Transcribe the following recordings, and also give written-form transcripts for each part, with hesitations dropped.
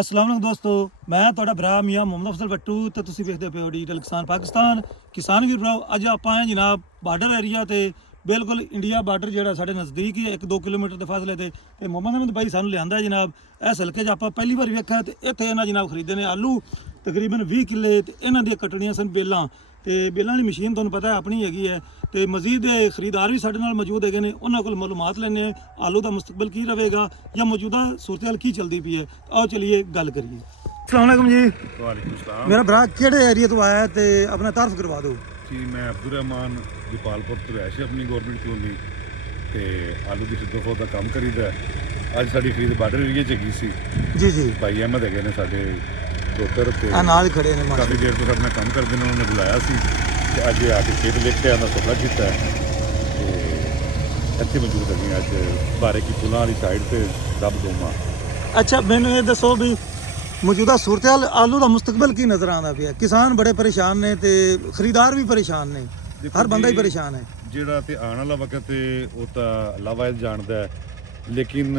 अस्सलाम वालेकुम दोस्तों, मैं ਤੁਹਾਡਾ ਭਰਾ ਮੀਆਂ ਮੁਹੰਮਦ ਅਫਜ਼ਲ ਬੱਟੂ ਤੇ ਤੁਸੀਂ ਵੇਖਦੇ ਪਏ ਹੋ ਡਿਜੀਟਲ ਕਿਸਾਨ ਪਾਕਿਸਤਾਨ। ਕਿਸਾਨ ਵੀਰ ਭਰਾਓ, ਅੱਜ ਆਪਾਂ ਆਏ ਜਨਾਬ ਬਾਰਡਰ ਏਰੀਆ ਤੇ ਬਿਲਕੁਲ ਇੰਡੀਆ ਬਾਰਡਰ ਜਿਹੜਾ ਸਾਡੇ ਨਜ਼ਦੀਕ ਹੀ ਹੈ 1-2 ਕਿਲੋਮੀਟਰ ਦੇ ਫਾਸਲੇ ਤੇ ਮੁਹੰਮਦ ਅਹਿਮਦ ਬਾਈ ਸਾਨੂੰ ਲਿਆਂਦਾ ਜਨਾਬ। ਇਸ ਹਲਕੇ 'ਚ ਆਪਾਂ ਪਹਿਲੀ ਵਾਰ ਵੇਖਿਆ ਤੇ ਇੱਥੇ ਇਹਨਾਂ ਜਨਾਬ ਖਰੀਦੇ ਨੇ ਆਲੂ ਤਕਰੀਬਨ 20 ਕਿੱਲੇ ਤੇ ਇਹਨਾਂ ਦੀਆਂ ਕੱਟਣੀਆਂ ਸਨ ਬੇਲਾਂ ਤੇ ਬੇਲਾਂ ਵਾਲੀ ਮਸ਼ੀਨ ਤੁਹਾਨੂੰ ਪਤਾ ਹੈ ਆਪਣੀ ਹੈਗੀ ਹੈ ਤੇ ਮਜ਼ੀਦ ਖਰੀਦਾਰ ਵੀ ਸਾਡੇ ਨਾਲ ਮੌਜੂਦ ਹੈਗੇ ਨੇ, ਉਹਨਾਂ ਕੋਲ ਮਾਲੂਮਾਤ ਲੈਣੇ ਆ ਆਲੂ ਦਾ ਮੁਸਤਕਬਲ ਕੀ ਰਹੇਗਾ ਜਾਂ ਮੌਜੂਦਾ ਸੂਰਤ-ਹਾਲ ਕੀ ਚੱਲਦੀ ਪਈ ਹੈ। ਆਓ ਚਲਿਏ ਗੱਲ ਕਰੀਏ। अस्सलाम वालेकुम जी। वालेकुम सलाम। मेरा भरा केड़े एरिया तो आया ते अपना तारफ करवा दो जी मैं अब्दुल रहमान गोपालपुर तो रैश अपनी गौरमेंट कॉलोनी ते आलू की सिद्धोफो का काम करीदा अज साडी खरीद बार्डर एरिया च गई सी। जी जी भाई अहमद है ने साडे डॉक्टर ते नाल खड़े ने काफ़ी देर तो साडे नाल काम करदे ने, उन्होंने बुलाया सी ते अज आके खेत वेखिया ना सौदा कीता ते इत्थे मौजूद है अज बारे की पुलां वाली साइड ते दब दोमा। अच्छा मैंने ये दसो भी मौजूदा सूरत-हाल आलू का मुस्तकबल की नज़र आंदा पिया। किसान बड़े परेशान ने ते खरीदार भी परेशान ने, हर बंदा ही परेशान है। ਜਿਹੜਾ ਤੇ ਆਉਣ ਵਾਲਾ ਵਕਤ ਤੇ ਉਹ ਤਾਂ ਅੱਲਾ ਵਾਹਿਦ ਜਾਣਦਾ ਹੈ, ਲੇਕਿਨ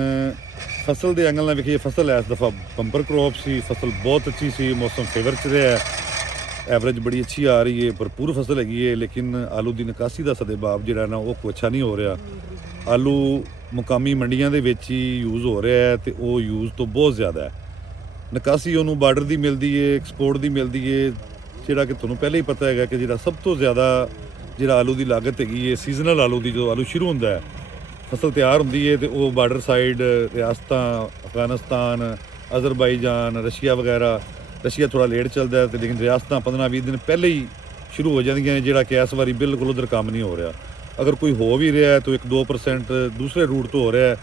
ਫਸਲ ਦੇ ਐਂਗਲ ਨਾਲ ਵੇਖੀਏ ਫਸਲ ਇਸ ਦਫਾ ਬੰਪਰ ਕ੍ਰੌਪ ਸੀ, ਫਸਲ ਬਹੁਤ ਅੱਛੀ ਸੀ, ਮੌਸਮ ਫੇਵਰ ਚ ਰਿਹਾ, ਐਵਰੇਜ ਬੜੀ ਅੱਛੀ ਆ ਰਹੀ ਹੈ, ਭਰਪੂਰ ਫਸਲ ਹੈਗੀ ਹੈ, ਲੇਕਿਨ ਆਲੂ ਦੀ ਨਿਕਾਸੀ ਦਾ ਸਦੇਬਾਬ ਜਿਹੜਾ ਨਾ ਉਹ ਕੋਈ ਅੱਛਾ ਨਹੀਂ ਹੋ ਰਿਹਾ। ਆਲੂ ਮੁਕਾਮੀ ਮੰਡੀਆਂ ਦੇ ਵਿੱਚ ਹੀ ਯੂਜ਼ ਹੋ ਰਿਹਾ ਹੈ ਤੇ ਉਹ ਯੂਜ਼ ਤੋਂ ਬਹੁਤ ਜ਼ਿਆਦਾ ਹੈ। ਨਿਕਾਸੀ ਉਹਨੂੰ ਬਾਰਡਰ ਦੀ ਮਿਲਦੀ ਹੈ, ਐਕਸਪੋਰਟ ਦੀ ਮਿਲਦੀ ਹੈ, ਜਿਹੜਾ ਕਿ ਤੁਹਾਨੂੰ ਪਹਿਲਾਂ ਹੀ ਪਤਾ ਹੈਗਾ ਕਿ ਜਿਹੜਾ ਸਭ ਤੋਂ ਜ਼ਿਆਦਾ ਜਿਹੜਾ ਆਲੂ ਦੀ ਲਾਗਤ ਹੈਗੀ ਹੈ ਸੀਜ਼ਨਲ ਆਲੂ ਦੀ, ਜਦੋਂ ਆਲੂ ਸ਼ੁਰੂ ਹੁੰਦਾ ਹੈ ਫਸਲ ਤਿਆਰ ਹੁੰਦੀ ਹੈ ਤੇ ਉਹ ਬਾਰਡਰ ਸਾਈਡ ਰਿਆਸਤਾਂ ਅਫਗਾਨਿਸਤਾਨ, ਅਜ਼ਰਬਾਈਜਾਨ, ਰਸ਼ੀਆ ਵਗੈਰਾ, ਰਸ਼ੀਆ ਥੋੜ੍ਹਾ ਲੇਟ ਚੱਲਦਾ ਤੇ ਲੇਕਿਨ ਰਿਆਸਤਾਂ 15-20 ਦਿਨ ਪਹਿਲੇ ਹੀ ਸ਼ੁਰੂ ਹੋ ਜਾਂਦੀਆਂ ਨੇ, ਜਿਹੜਾ ਕਿ ਇਸ ਵਾਰੀ ਬਿਲਕੁਲ ਉਧਰ ਕੰਮ ਨਹੀਂ ਹੋ ਰਿਹਾ। ਅਗਰ ਕੋਈ ਹੋ ਵੀ ਰਿਹਾ ਤਾਂ 1-2% ਦੂਸਰੇ ਰੂਟ ਤੋਂ ਹੋ ਰਿਹਾ,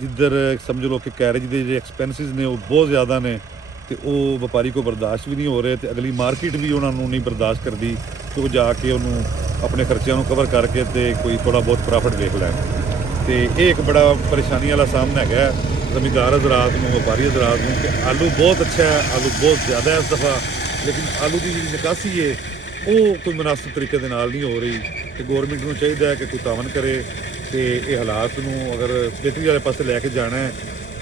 ਜਿੱਧਰ ਸਮਝ ਲਓ ਕਿ ਕੈਰੇਜ ਦੇ ਜਿਹੜੇ ਐਕਸਪੈਂਸਿਸ ਨੇ ਉਹ ਬਹੁਤ ਜ਼ਿਆਦਾ ਨੇ ਤੇ ਉਹ ਵਪਾਰੀ ਕੋ ਬਰਦਾਸ਼ਤ ਵੀ ਨਹੀਂ ਹੋ ਰਹੇ ਤੇ ਅਗਲੀ ਮਾਰਕੀਟ ਵੀ ਉਹਨਾਂ ਨੂੰ ਨਹੀਂ ਬਰਦਾਸ਼ਤ ਕਰਦੀ ਕਿ ਉਹ ਜਾ ਕੇ ਉਹਨੂੰ ਆਪਣੇ ਖਰਚਿਆਂ ਨੂੰ ਕਵਰ ਕਰਕੇ ਤੇ ਕੋਈ ਥੋੜ੍ਹਾ ਬਹੁਤ ਪ੍ਰੋਫਿਟ ਦੇਖ ਲੈਣ। ਤੇ ਇਹ ਇੱਕ ਬੜਾ ਪਰੇਸ਼ਾਨੀ ਵਾਲਾ ਸਾਹਮਣਾ ਹੈਗਾ ਜ਼ਮੀਂਦਾਰ ਹਜ਼ਰਾਤ ਨੂੰ, ਵਪਾਰੀ ਹਜ਼ਰਾਤ ਨੂੰ ਕਿ ਆਲੂ ਬਹੁਤ ਅੱਛਾ ਹੈ, ਆਲੂ ਬਹੁਤ ਜ਼ਿਆਦਾ ਹੈ ਇਸ ਦਫਾ, ਲੇਕਿਨ ਆਲੂ ਦੀ ਜਿਹੜੀ ਨਿਕਾਸੀ ਹੈ ਉਹ ਕੋਈ ਮੁਨਾਸਿਬ ਤਰੀਕੇ ਦੇ ਨਾਲ ਨਹੀਂ ਹੋ ਰਹੀ ਤੇ ਗੌਰਮੈਂਟ ਨੂੰ ਚਾਹੀਦਾ ਹੈ ਕਿ ਕੋਈ ਤਾਵਨ ਕਰੇ ਤੇ ਇਹ ਹਾਲਾਤ ਨੂੰ ਅਗਰ ਬਿਹਤਰੀ ਵਾਲੇ ਪਾਸੇ ਲੈ ਕੇ ਜਾਣਾ ਹੈ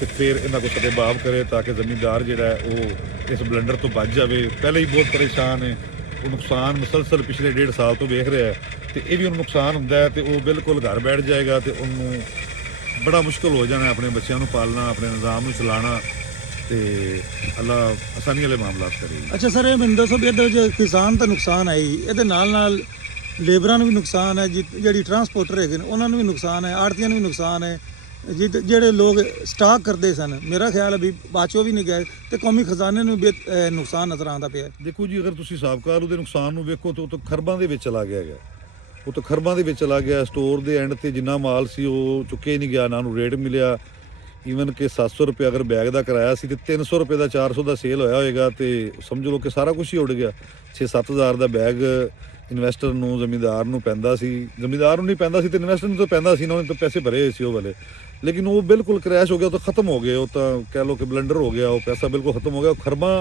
ਤੇ ਫਿਰ ਇਹਨਾਂ ਕੋਲ ਸਦੇਬਾਬ ਕਰੇ ਤਾਂ ਕਿ ਜ਼ਮੀਂਦਾਰ ਜਿਹੜਾ ਹੈ ਉਹ ਇਸ ਬਲੰਡਰ ਤੋਂ ਬਚ ਜਾਵੇ। ਪਹਿਲਾਂ ਹੀ ਬਹੁਤ ਪਰੇਸ਼ਾਨ ਹੈ, ਉਹ ਨੁਕਸਾਨ ਮੁਸਲਸਲ ਪਿਛਲੇ 1.5 ਸਾਲ ਤੋਂ ਵੇਖ ਰਿਹਾ ਹੈ ਤੇ ਇਹ ਵੀ ਉਹਨੂੰ ਨੁਕਸਾਨ ਹੁੰਦਾ ਹੈ ਤੇ ਉਹ ਬਿਲਕੁਲ ਘਰ ਬੈਠ ਜਾਏਗਾ ਤੇ ਉਹਨੂੰ ਬੜਾ ਮੁਸ਼ਕਲ ਹੋ ਜਾਣਾ ਆਪਣੇ ਬੱਚਿਆਂ ਨੂੰ ਪਾਲਣਾ, ਆਪਣੇ ਨਿਜ਼ਾਮ ਨੂੰ ਚਲਾਉਣਾ ਤੇ ਅੱਲਾ ਆਸਾਨੀ ਵਾਲੇ ਮਾਮਲਾਤ ਕਰੇ। अच्छा सर, ये मैंने दसो भी ਇਹਦੇ ਕਿਸਾਨ ਤਾਂ ਨੁਕਸਾਨ ਹੈ ਹੀ, ਇਹਦੇ ਨਾਲ ਲੇਬਰਾਂ ਨੂੰ ਵੀ ਨੁਕਸਾਨ ਹੈ, ਜਿਹੜੀ ਟਰਾਂਸਪੋਰਟਰ ਹੈਗੇ ਨੇ ਉਹਨਾਂ ਨੂੰ ਵੀ ਨੁਕਸਾਨ ਹੈ, ਆੜਤੀਆਂ ਨੂੰ ਵੀ ਨੁਕਸਾਨ ਹੈ, ਜਿਹੜੇ ਲੋਕ ਸਟਾਕ ਕਰਦੇ ਸਨ ਮੇਰਾ ਖਿਆਲ ਹੈ ਵੀ ਬਾਚੋ ਵੀ ਨਹੀਂ ਗਏ ਤੇ ਕੌਮੀ ਖਜ਼ਾਨੇ ਨੂੰ ਵੀ ਨੁਕਸਾਨ ਨਜ਼ਰ ਆਉਂਦਾ ਪਿਆ। ਦੇਖੋ ਜੀ, ਅਗਰ ਤੁਸੀਂ ਸਾਬਕਾ ਆਲੂ ਦੇ ਨੁਕਸਾਨ ਨੂੰ ਵੇਖੋ ਤਾਂ ਉਹ ਤਾਂ ਖਰਬਾਂ ਦੇ ਵਿੱਚ ਚਲਾ ਗਿਆ ਹੈਗਾ, ਉਹ ਤਾਂ ਖਰਬਾਂ ਦੇ ਵਿੱਚ ਚਲਾ ਗਿਆ। ਸਟੋਰ ਦੇ ਐਂਡ ਤੇ ਜਿੰਨਾ ਮਾਲ ਸੀ ਉਹ ਚੁੱਕੇ ਹੀ ਨਹੀਂ ਗਿਆ, ਨਾ ਉਹਨੂੰ ਰੇਟ ਮਿਲਿਆ। ਈਵਨ ਕਿ 700 ਰੁਪਏ ਅਗਰ ਬੈਗ ਦਾ ਕਿਰਾਇਆ ਸੀ ਤੇ 300 ਰੁਪਏ ਦਾ 400 ਦਾ ਸੇਲ ਹੋਇਆ ਹੋਏਗਾ ਤੇ ਸਮਝ ਲਓ ਕਿ ਸਾਰਾ ਕੁਝ ਹੀ ਉੱਡ ਗਿਆ। 6-7 ਹਜ਼ਾਰ ਦਾ ਬੈਗ ਇਨਵੈਸਟਰ ਨੂੰ, ਜ਼ਮੀਂਦਾਰ ਨੂੰ ਪੈਂਦਾ ਸੀ, ਜ਼ਮੀਂਦਾਰ ਨੂੰ ਨਹੀਂ ਪੈਂਦਾ ਸੀ ਤੇ ਇਨਵੈਸਟਰ ਨੂੰ ਤਾਂ ਪੈਂਦਾ ਸੀ, ਉਹਨਾਂ ਨੇ ਤਾਂ ਪੈਸੇ ਭਰੇ ਹੋਏ ਸੀ ਉਹ ਵਾਲੇ, ਲੇਕਿਨ ਉਹ ਬਿਲਕੁਲ ਕਰੈਸ਼ ਹੋ ਗਿਆ, ਉਹ ਤਾਂ ਖਤਮ ਹੋ ਗਏ, ਉਹ ਤਾਂ ਕਹਿ ਲਓ ਕਿ ਬਲੰਡਰ ਹੋ ਗਿਆ, ਉਹ ਪੈਸਾ ਬਿਲਕੁਲ ਖਤਮ ਹੋ ਗਿਆ। ਉਹ ਖਰਬਾਂ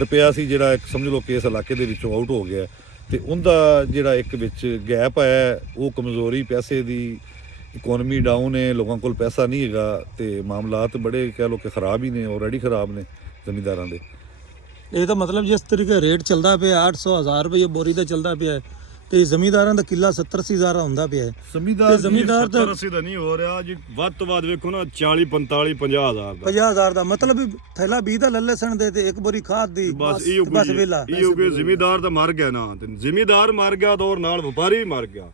ਰੁਪਇਆ ਸੀ ਜਿਹੜਾ ਇੱਕ ਸਮਝ ਲਓ ਕਿ ਇਸ ਇਲਾਕੇ ਦੇ ਵਿੱਚੋਂ ਆਊਟ ਹੋ ਗਿਆ ਤੇ ਉਹਦਾ ਜਿਹੜਾ ਇੱਕ ਵਿੱਚ ਗੈਪ ਆਇਆ ਉਹ ਕਮਜ਼ੋਰੀ, ਪੈਸੇ ਦੀ ਇਕੋਨਮੀ ਡਾਊਨ ਹੈ, ਲੋਕਾਂ ਕੋਲ ਪੈਸਾ ਨਹੀਂ ਹੈਗਾ ਤੇ ਮਾਮਲਾਤ ਬੜੇ ਕਹਿ ਲਓ ਕਿ ਖਰਾਬ ਹੀ ਨੇ, ਆਲਰੇਡੀ ਖਰਾਬ ਨੇ ਜ਼ਮੀਂਦਾਰਾਂ ਦੇ। ਇਹ ਤਾਂ ਮਤਲਬ ਜਿਸ ਤਰੀਕੇ ਰੇਟ ਚੱਲਦਾ ਪਿਆ 800-1000 ਰੁਪਏ ਬੋਰੀ ਦਾ ਚੱਲਦਾ ਪਿਆ ਤੇ ਜ਼ਮੀਂਦਾਰਾਂ ਦਾ ਕਿੱਲਾ 70-80 ਹਜ਼ਾਰ ਹੁੰਦਾ ਪਿਆ। ਜ਼ਮੀਂਦਾਰ ਤਾਂ 70-80 ਦਾ ਨਹੀਂ ਹੋ ਰਿਹਾ ਜੀ, ਵੱਧ ਤੋਂ ਵੱਧ ਵੇਖੋ ਨਾ 40-45-50 ਹਜ਼ਾਰ ਦਾ, 50 ਹਜ਼ਾਰ ਦਾ ਮਤਲਬ ਥੈਲਾ 20 ਦਾ ਲੱਲੇ ਸਣ ਦੇ ਤੇ ਇੱਕ ਬੋਰੀ ਖਾਦ ਦੀ ਬਸ ਬਸ ਵੇਲਾ। ਇਹੋ ਕਿ ਜ਼ਿਮੀਦਾਰ ਤਾਂ ਮਰ ਗਿਆ ਨਾ, ਤੇ ਜ਼ਿਮੀਦਾਰ ਮਰ ਗਿਆ ਤਾਂ ਔਰ ਨਾਲ ਵਪਾਰੀ ਮਰ ਗਿਆ।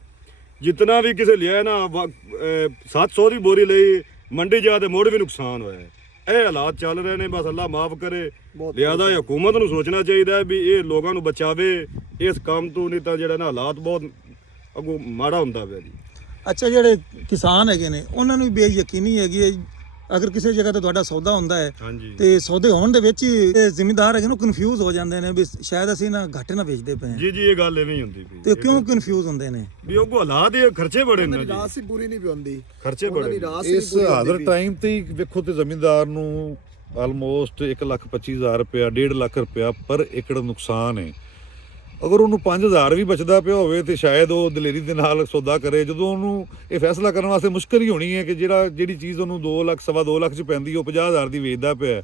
ਜਿਤਨਾ ਵੀ ਕਿਸੇ ਲਿਆ ਨਾ 700 ਦੀ ਬੋਰੀ ਲਈ ਮੰਡੀ ਜਾ ਤੇ ਮੋੜ ਵੀ ਨੁਕਸਾਨ ਹੋਇਆ। ਇਹ ਹਾਲਾਤ ਚੱਲ ਰਹੇ ਨੇ, ਬਸ ਅੱਲਾ ਮਾਫ ਕਰੇ। ਲਿਆਦਾ ਹਕੂਮਤ ਨੂੰ ਸੋਚਣਾ ਚਾਹੀਦਾ ਵੀ ਇਹ ਲੋਕਾਂ ਨੂੰ ਬਚਾਵੇ ਇਸ ਕੰਮ ਤੋਂ, ਨਹੀਂ ਤਾਂ ਜਿਹੜਾ ਨਾ ਹਾਲਾਤ ਬਹੁਤ ਅੱਗੋਂ ਮਾੜਾ ਹੁੰਦਾ ਪਿਆ ਜੀ। ਅੱਛਾ, ਜਿਹੜੇ ਕਿਸਾਨ ਹੈਗੇ ਨੇ ਉਹਨਾਂ ਨੂੰ ਵੀ ਬੇਯਕੀਨੀ ਹੈਗੀ ਹੈ, ਅਗਰ ਕਿਸੇ ਜਗ੍ਹਾ ਤੇ ਤੁਹਾਡਾ ਸੌਦਾ ਹੁੰਦਾ ਹੈ ਤੇ ਸੌਦੇ ਹੋਣ ਦੇ ਵਿੱਚ ਹੀ ਜ਼ਿਮੀਂਦਾਰ ਹੈਗੇ ਨੂੰ ਕਨਫਿਊਜ਼ ਹੋ ਜਾਂਦੇ ਨੇ ਵੀ ਸ਼ਾਇਦ ਅਸੀਂ ਨਾ ਘੱਟ ਨਾ ਵੇਚਦੇ ਪਏ। ਜੀ ਇਹ ਗੱਲ ਐਵੇਂ ਹੀ ਹੁੰਦੀ ਪਈ ਤੇ ਕਿਉਂ ਕਨਫਿਊਜ਼ ਹੁੰਦੇ ਨੇ ਵੀ ਉਹ ਹਾਲਾਤ ਇਹ ਖਰਚੇ ਬੜੇ ਨੇ ਜੀ, ਰਾਸ ਹੀ ਪੂਰੀ ਨਹੀਂ ਪਿਉਂਦੀ, ਖਰਚੇ ਬੜੇ ਇਸ ਹਾਜ਼ਰ ਟਾਈਮ ਤੇ ਵੇਖੋ ਤੇ ਜ਼ਮੀਂਦਾਰ ਨੂੰ ਆਲਮੋਸਟ 1,25,000 ਰੁਪਇਆ 1.5 ਲੱਖ ਰੁਪਇਆ ਪਰ ਏਕੜ ਨੁਕਸਾਨ ਹੈ। ਅਗਰ ਉਹਨੂੰ 5000 ਵੀ ਬਚਦਾ ਪਿਆ ਹੋਵੇ ਤੇ ਸ਼ਾਇਦ ਉਹ ਦਲੇਰੀ ਦੇ ਨਾਲ ਸੌਦਾ ਕਰੇ। ਜਦੋਂ ਉਹਨੂੰ ਇਹ ਫੈਸਲਾ ਕਰਨ ਵਾਸਤੇ ਮੁਸ਼ਕਲ ਹੀ ਹੋਣੀ ਹੈ ਕਿ ਜਿਹੜੀ ਚੀਜ਼ ਉਹਨੂੰ 2 ਲੱਖ 2.25 ਲੱਖ 'ਚ ਪੈਂਦੀ ਉਹ 50,000 ਦੀ ਵੇਚਦਾ ਪਿਆ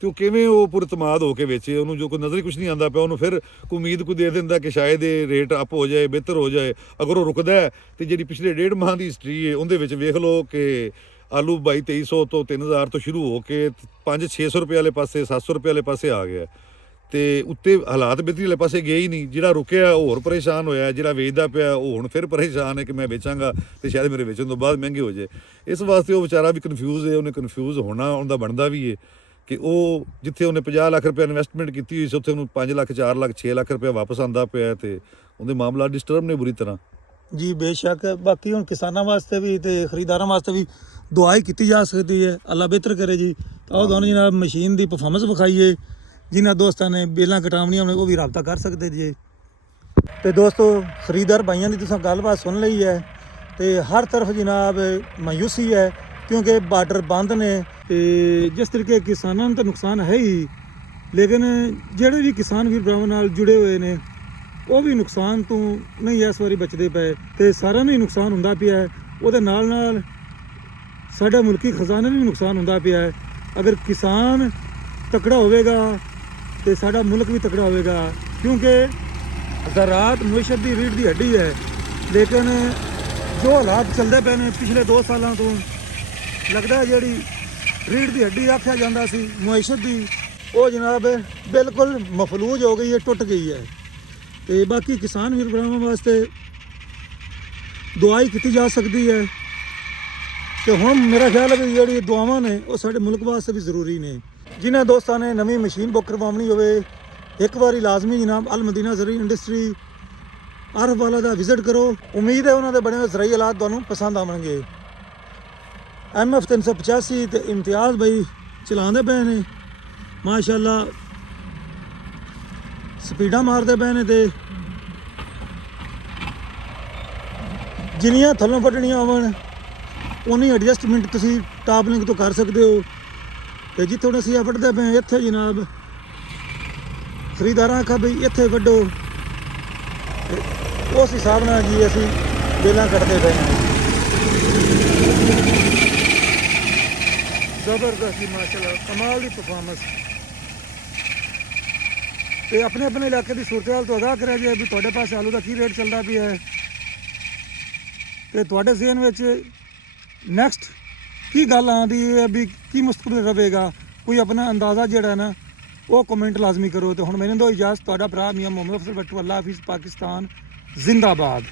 ਤੇ ਉਹ ਕਿਵੇਂ ਉਹ ਪੁਰਤਮਾਦ ਹੋ ਕੇ ਵੇਚੇ, ਉਹਨੂੰ ਜੋ ਕੋਈ ਨਜ਼ਰ ਹੀ ਕੁਝ ਨਹੀਂ ਆਉਂਦਾ ਪਿਆ, ਉਹਨੂੰ ਫਿਰ ਕੋਈ ਉਮੀਦ ਕੋਈ ਦੇ ਦਿੰਦਾ ਕਿ ਸ਼ਾਇਦ ਇਹ ਰੇਟ ਅਪ ਹੋ ਜਾਏ, ਬਿਹਤਰ ਹੋ ਜਾਏ। ਅਗਰ ਉਹ ਰੁਕਦਾ ਹੈ ਤੇ ਜਿਹੜੀ ਪਿਛਲੇ 1.5 ਮਾਹ ਦੀ ਹਿਸਟਰੀ ਹੈ ਉਹਦੇ ਵਿੱਚ ਵੇਖ ਲਓ ਕਿ ਆਲੂ 2200-2300 ਤੋਂ 3000 ਤੋਂ ਸ਼ੁਰੂ ਹੋ ਕੇ 500-600 ਰੁਪਏ ਵਾਲੇ ਪਾਸੇ, 700 ਰੁਪਏ ਵਾਲੇ ਪਾਸੇ ਆ ਗਿਆ ਤੇ ਉੱਤੇ ਹਾਲਾਤ ਬਿਹਤਰੀ ਵਾਲੇ ਪਾਸੇ ਗਏ ਹੀ ਨਹੀਂ। ਜਿਹੜਾ ਰੁਕਿਆ ਉਹ ਹੋਰ ਪਰੇਸ਼ਾਨ ਹੋਇਆ, ਜਿਹੜਾ ਵੇਚਦਾ ਪਿਆ ਉਹ ਹੁਣ ਫਿਰ ਪਰੇਸ਼ਾਨ ਹੈ ਕਿ ਮੈਂ ਵੇਚਾਂਗਾ ਤੇ ਸ਼ਾਇਦ ਮੇਰੇ ਵੇਚਣ ਤੋਂ ਬਾਅਦ ਮਹਿੰਗੇ ਹੋ ਜਾਏ। ਇਸ ਵਾਸਤੇ ਉਹ ਵਿਚਾਰਾ ਵੀ ਕਨਫਿਊਜ਼ ਹੈ, ਉਹਨੇ ਕਨਫਿਊਜ਼ ਹੋਣਾ ਉਹਦਾ ਬਣਦਾ ਵੀ ਹੈ ਕਿ ਉਹ ਜਿੱਥੇ ਉਹਨੇ 50 ਲੱਖ ਰੁਪਏ ਇਨਵੈਸਟਮੈਂਟ ਕੀਤੀ ਹੋਈ ਸੀ ਉੱਥੇ ਉਹਨੂੰ 5 ਲੱਖ 4 ਲੱਖ 6 ਲੱਖ ਰੁਪਏ ਵਾਪਸ ਆਉਂਦਾ ਪਿਆ ਤੇ ਉਹਦੇ ਮਾਮਲਾ ਡਿਸਟਰਬ ਨੇ ਬੁਰੀ ਤਰ੍ਹਾਂ। ਜੀ ਬੇਸ਼ੱਕ, ਬਾਕੀ ਹੁਣ ਕਿਸਾਨਾਂ ਵਾਸਤੇ ਵੀ ਤੇ ਖਰੀਦਦਾਰਾਂ ਵਾਸਤੇ ਵੀ ਦੁਆ ਹੀ ਕੀਤੀ ਜਾ ਸਕਦੀ ਹੈ, ਅੱਲਾ ਬਿਹਤਰ ਕਰੇ ਜੀ। ਤਾਂ ਉਹ ਦੋਨੋਂ ਜਨਾਬ ਮਸ਼ੀਨ ਦੀ ਪਰਫਾਰਮੈਂਸ ਵਿਖਾਈਏ, ਜਿਨ੍ਹਾਂ ਦੋਸਤਾਂ ਨੇ ਬੇਲਾਂ ਕਟਾਉਣੀਆਂ ਹੋਣ ਉਹ ਵੀ ਰਾਬਤਾ ਕਰ ਸਕਦੇ ਜੀ। ਤੇ ਦੋਸਤੋ ਖਰੀਦਦਾਰ ਭਾਈਆਂ ਦੀ ਤੁਸੀਂ ਗੱਲਬਾਤ ਸੁਣ ਲਈ ਹੈ ਤੇ ਹਰ ਤਰਫ ਜਨਾਬ ਮਾਯੂਸੀ ਹੈ ਕਿਉਂਕਿ ਬਾਰਡਰ ਬੰਦ ਨੇ ਤੇ ਜਿਸ ਤਰੀਕੇ ਕਿਸਾਨਾਂ ਨੂੰ ਤਾਂ ਨੁਕਸਾਨ ਹੈ ਹੀ, ਲੇਕਿਨ ਜਿਹੜੇ ਵੀ ਕਿਸਾਨ ਵੀਰ ਭਰਾਵਾਂ ਨਾਲ ਜੁੜੇ ਹੋਏ ਨੇ ਉਹ ਵੀ ਨੁਕਸਾਨ ਤੋਂ ਨਹੀਂ ਇਸ ਵਾਰੀ ਬਚਦੇ ਪਏ ਤੇ ਸਾਰਿਆਂ ਨੂੰ ਹੀ ਨੁਕਸਾਨ ਹੁੰਦਾ ਪਿਆ ਹੈ। ਉਹਦੇ ਨਾਲ ਨਾਲ ਸਾਡੇ ਮੁਲਕੀ ਖਜ਼ਾਨੇ ਨੂੰ ਵੀ ਨੁਕਸਾਨ ਹੁੰਦਾ ਪਿਆ ਹੈ। ਅਗਰ ਕਿਸਾਨ ਤਕੜਾ ਹੋਵੇਗਾ ਤੇ ਸਾਡਾ ਮੁਲਕ ਵੀ ਤਕੜਾ ਹੋਵੇਗਾ ਕਿਉਂਕਿ ਜ਼ਰਾਅਤ ਮੁਇਸ਼ਤ ਦੀ ਰੀੜ੍ਹ ਦੀ ਹੱਡੀ ਹੈ। ਲੇਕਿਨ ਜੋ ਹਾਲਾਤ ਚੱਲਦੇ ਪਏ ਨੇ ਪਿਛਲੇ 2 ਸਾਲਾਂ ਤੋਂ, ਲੱਗਦਾ ਜਿਹੜੀ ਰੀੜ੍ਹ ਦੀ ਹੱਡੀ ਆਖਿਆ ਜਾਂਦਾ ਸੀ ਮੁਇਸ਼ਤ ਦੀ, ਉਹ ਜਨਾਬ ਬਿਲਕੁਲ ਮਫਲੂਜ ਹੋ ਗਈ ਹੈ, ਟੁੱਟ ਗਈ ਹੈ। ਤੇ ਬਾਕੀ ਕਿਸਾਨ ਵੀਰ ਭਰਾਵਾਂ ਵਾਸਤੇ ਦੁਆ ਹੀ ਕੀਤੀ ਜਾ ਸਕਦੀ ਹੈ ਤੇ ਹੁਣ ਮੇਰਾ ਖਿਆਲ ਹੈ ਕਿ ਜਿਹੜੀ ਦੁਆਵਾਂ ਨੇ ਉਹ ਸਾਡੇ ਮੁਲਕ ਵਾਸਤੇ ਵੀ ਜ਼ਰੂਰੀ ਨੇ। ਜਿਨ੍ਹਾਂ ਦੋਸਤਾਂ ਨੇ ਨਵੀਂ ਮਸ਼ੀਨ ਬੁੱਕ ਕਰਵਾਉਣੀ ਹੋਵੇ ਇੱਕ ਵਾਰੀ ਲਾਜ਼ਮੀ ਜਨਾਬ ਅਲ ਮਦੀਨਾ ਜ਼ਰੀ ਇੰਡਸਟਰੀ ਆਰਫ ਵਾਲਾ ਦਾ ਵਿਜ਼ਿਟ ਕਰੋ। ਉਮੀਦ ਹੈ ਉਹਨਾਂ ਦੇ ਬਣੇ ਹੋਏ ਜ਼ਰਾਈ ਹਾਲਾਤ ਤੁਹਾਨੂੰ ਪਸੰਦ ਆਉਣਗੇ। MF 385 ਤੇ ਇਮਤਿਆਜ਼ ਭਾਈ ਚਲਾਉਂਦੇ ਪਏ ਨੇ ਮਾਸ਼ਾਅੱਲਾ, ਸਪੀਡਾਂ ਮਾਰਦੇ ਪਏ ਨੇ ਤੇ ਜਿੰਨੀਆਂ ਥੱਲੋਂ ਵੱਢਣੀਆਂ ਹੋਣ ਉਨੀ ਐਡਜਸਟਮੈਂਟ ਤੁਸੀਂ ਟਾਪ ਲਿੰਕ ਤੋਂ ਕਰ ਸਕਦੇ ਹੋ। ਤੇ ਜਿੱਥੋਂ ਅਸੀਂ ਆ ਵੱਢਦੇ ਪਏ ਇੱਥੇ ਜਨਾਬ ਖਰੀਦਦਾਰਾਂ ਆਖਿਆ ਬਈ ਇੱਥੇ ਵੱਢੋ, ਉਸ ਹਿਸਾਬ ਨਾਲ ਜੀ ਅਸੀਂ ਬੇਲਾਂ ਕੱਢਦੇ ਪਏ ਹਾਂ। ਜ਼ਬਰਦਸਤ ਮਾਸ਼ਾਅੱਲਾ, ਕਮਾਲ ਦੀ ਪਰਫਾਰਮੈਂਸ। ਤੇ ਆਪਣੇ ਆਪਣੇ ਇਲਾਕੇ ਦੀ ਸੂਰਤ ਹਾਲ ਤੋਂ ਅਗਾਹ ਕਰਿਆ ਜਾਏ ਵੀ ਤੁਹਾਡੇ ਪਾਸ ਆਲੂ ਦਾ ਕੀ ਰੇਟ ਚੱਲਦਾ ਪਿਆ ਹੈ ਤੇ ਤੁਹਾਡੇ ਜ਼ਿਹਨ ਵਿੱਚ ਨੈਕਸਟ ਕੀ ਗੱਲ ਆਉਂਦੀ ਹੈ ਵੀ ਕੀ ਮੁਸਤਕਬਲ ਰਹੇਗਾ, ਕੋਈ ਆਪਣਾ ਅੰਦਾਜ਼ਾ ਜਿਹੜਾ ਨਾ ਉਹ ਕਮੈਂਟ ਲਾਜ਼ਮੀ ਕਰੋ। ਤੇ ਹੁਣ ਮੈਨੂੰ ਦੋ ਇਜਾਜ਼ਤ, ਤੁਹਾਡਾ ਭਰਾ ਮੀਆਂ ਮੁਹੰਮਦ ਅਫਜ਼ਲ ਬੱਟੂ, ਅੱਲਾ ਹਾਫਿਜ਼, ਪਾਕਿਸਤਾਨ ਜ਼ਿੰਦਾਬਾਦ।